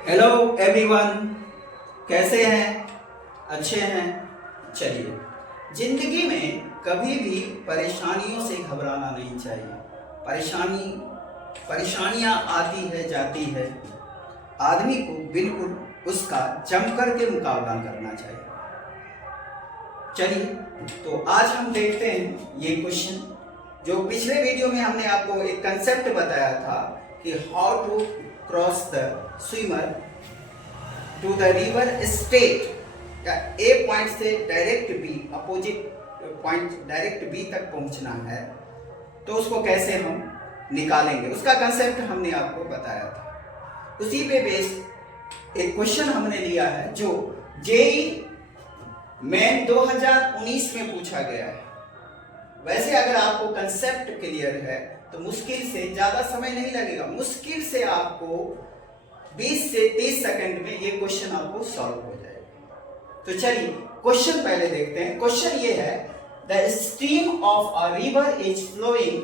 Hello everyone, कैसे हैं? अच्छे हैं। चलिए, जिंदगी में कभी भी परेशानियों से घबराना नहीं चाहिए। परेशानियां आती है जाती है, आदमी को बिल्कुल उसका जमकर के मुकाबला करना चाहिए। चलिए, तो आज हम देखते हैं ये क्वेश्चन जो पिछले वीडियो में हमने आपको एक कंसेप्ट बताया था कि how to cross the swimmer to the river state, या ए पॉइंट से direct B, opposite point direct B तक पहुंचना है, तो उसको कैसे हम निकालेंगे, उसका कंसेप्ट हमने आपको बताया था। उसी पे बेस्ड एक क्वेश्चन हमने लिया है जो जेई मेन 2019 में पूछा गया है। वैसे अगर आपको कंसेप्ट क्लियर है तो मुश्किल से ज्यादा समय नहीं लगेगा, मुश्किल से आपको 20 से 30 सेकंड में ये क्वेश्चन आपको सॉल्व हो जाएगा। तो चलिए क्वेश्चन पहले देखते हैं। क्वेश्चन ये है, the stream of a river is flowing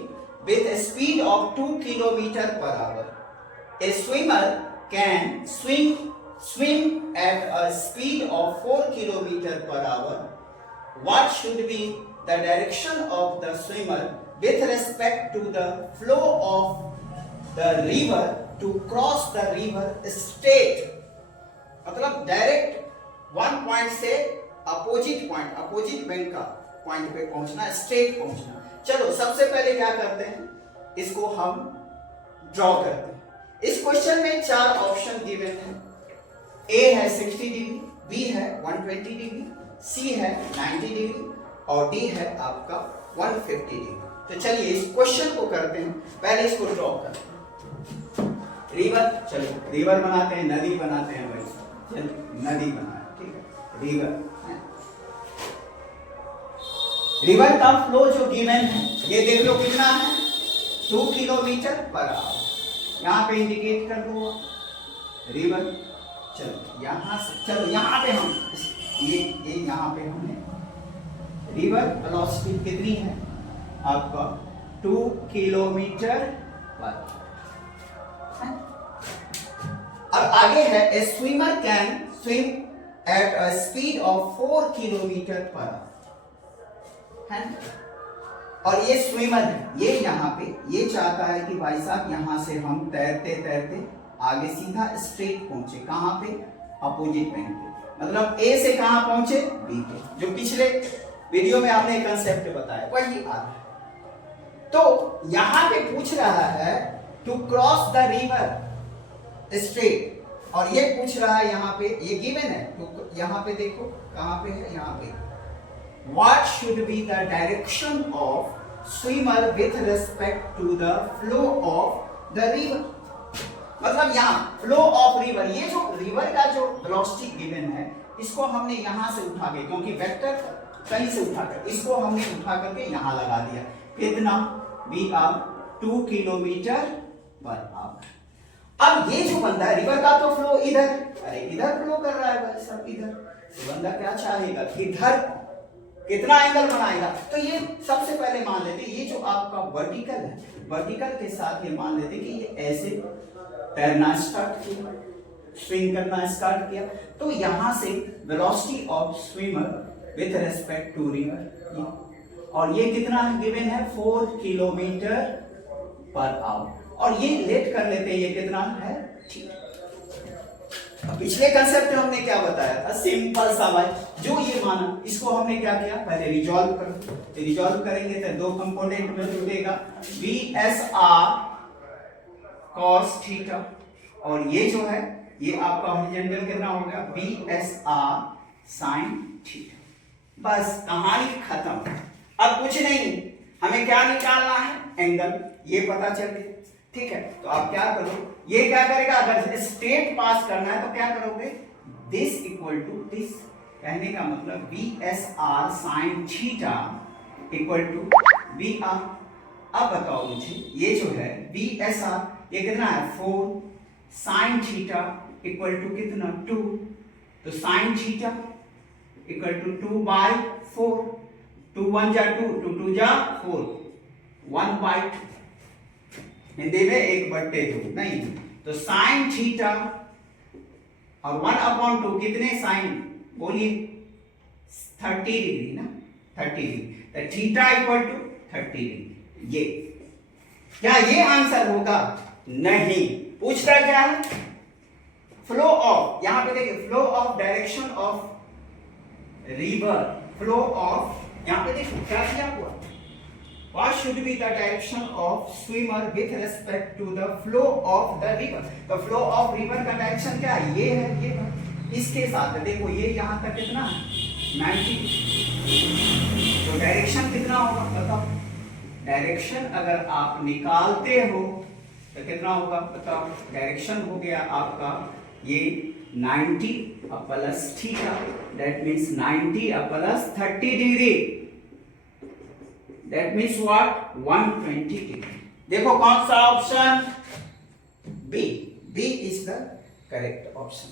with a speed of 2 kilometer per hour. A swimmer can swim at a speed of 4 kilometer per hour. What should be the direction of the swimmer with respect to the flow of the river to cross the river state? मतलब direct one point से opposite bank का point पे पहुंचना, state पहुंचना। चलो सबसे पहले क्या करते हैं, इसको हम ड्रॉ करते हैं। इस क्वेश्चन में 4 ऑप्शन गिवन है। ए है 60 डिग्री, बी है 120 डिग्री, सी है 90 डिग्री और डी है आपका 150 डिग्री। तो चलिए इस क्वेश्चन को करते हैं। पहले इसको ड्रॉ करते हैं। रिवर, चलो रिवर बनाते हैं, नदी बनाते हैं भाई। चलो नदी बनाए, ठीक है। रिवर का फ्लो जो गिवन है ये देख लो कितना है, 2 किलोमीटर पर आवर। यहाँ पे इंडिकेट कर दो रिवर। चलो यहाँ से, चलो यहाँ पे हम ये यहाँ पे हमने रिवर वेलोसिटी कितनी है आपका 2 किलोमीटर पर। अब आगे है, ए swimmer can swim at a speed of 4 kilometre पर है। और ये स्विमर है, ये यहाँ पे ये चाहता है कि भाई साहब यहाँ से हम तैरते तैरते आगे सीधा स्ट्रेट पहुंचे। कहाँ पे? अपोजिट बैंक पे। मतलब ए से कहाँ पहुंचे? बी पे। जो पिछले वीडियो में आपने कंसेप्ट बताया वही आ रहा है। तो यहाँ पे पूछ रहा है to cross the river straight, और ये पूछ रहा है यहाँ पे, ये गिवन है। तो यहाँ पे देखो कहाँ पे है, यहाँ पे What should be the direction of swimmer with respect to the flow of the river? मतलब यहाँ फ्लो ऑफ रिवर, ये जो रिवर का जो वेलोसिटी गिवन है इसको हमने यहाँ से उठा के, क्योंकि वेक्टर कहीं से उठाकर इसको हमने उठा करके यहाँ लगा दिया। कितना? V R 2 kilometre per hour. अब ये जो बंदा है, रिवर का तो फ्लो इधर, अरे इधर फ्लो कर रहा है भाई साहब, इधर। तो बंदा क्या चाहेगा, इधर कितना एंगल बनाएगा। तो ये सबसे पहले मान लेते ये जो आपका वर्टिकल है, वर्टिकल के साथ ये मान लेते कि ये ऐसे तैरना स्टार्ट किया, स्विंग करना स्टार्ट किया। तो यहां से velocity of swimmer with respect to river, और ये कितना गिवन है 4 किलोमीटर पर आवर। और ये लेट कर लेते हैं, ये कितना है, ठीक। पिछले कंसेप्ट में हमने क्या बताया था, सिंपल सा भाई, जो ये माना इसको हमने क्या किया, पहले रिजॉल्व कर। रिजॉल्व करेंगे तो 2 कंपोनेंट में जुड़ेगा, VSR cos थीटा, और ये जो है ये आपका हॉरिजॉन्टल कितना हो गया, VSR sin थीटा। बस कहानी खत्म। अब कुछ नहीं, हमें क्या निकालना है, एंगल। ये पता चल गया, ठीक है। तो आप क्या करो, ये क्या करेगा, अगर स्टेट पास करना है तो क्या करोगे, दिस इक्वल टू दिस। कहने का मतलब VSR sin theta equal to VR। अब बताओ मुझे, ये जो है VSR ये कितना है 4, sin थीटा इक्वल टू कितना 2, तो sin थीटा इक्वल टू 2/4। 2 1 जा 2, 2 2 जा 4, 1/2। हिंदी में 1/2 नहीं, तो साइन थीटा और 1/2 कितने साइन बोलिए 30 डिग्री ना, 30 डिग्री, तो थीटा इक्वल टू 30 डिग्री। ये क्या ये आंसर होगा? नहीं। पूछता क्या है? फ्लो ऑफ, यहां पे देखिए flow of direction of river, flow of, यहां पे देखो क्या किया हुआ, what should be the direction of swimmer with respect to the flow of the river? तो flow of river का डायरेक्शन क्या है? ये है, ये इसके साथ देखो ये यहां तक कितना है 90, तो डायरेक्शन कितना होगा बताओ? डायरेक्शन अगर आप निकालते हो तो कितना होगा बताओ? डायरेक्शन हो गया आपका ये 90 plus theta, that means 90 plus 30 degree, that means what 120 degree. देखो कौन सा option? B, B is the correct option.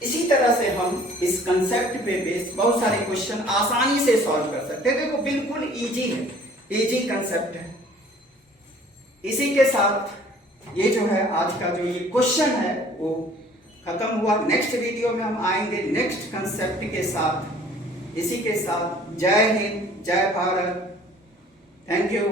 इसी तरह से हम इस कंसेप्ट पे बेस बहुत सारे क्वेश्चन आसानी से सॉल्व कर सकते हैं। देखो बिल्कुल इजी है, इजी कंसेप्ट है। इसी के साथ ये जो है आज का जो ये क्वेश्चन है वो खत्म हुआ। नेक्स्ट वीडियो में हम आएंगे नेक्स्ट कंसेप्ट के साथ। इसी के साथ जय हिंद, जय भारत, थैंक यू।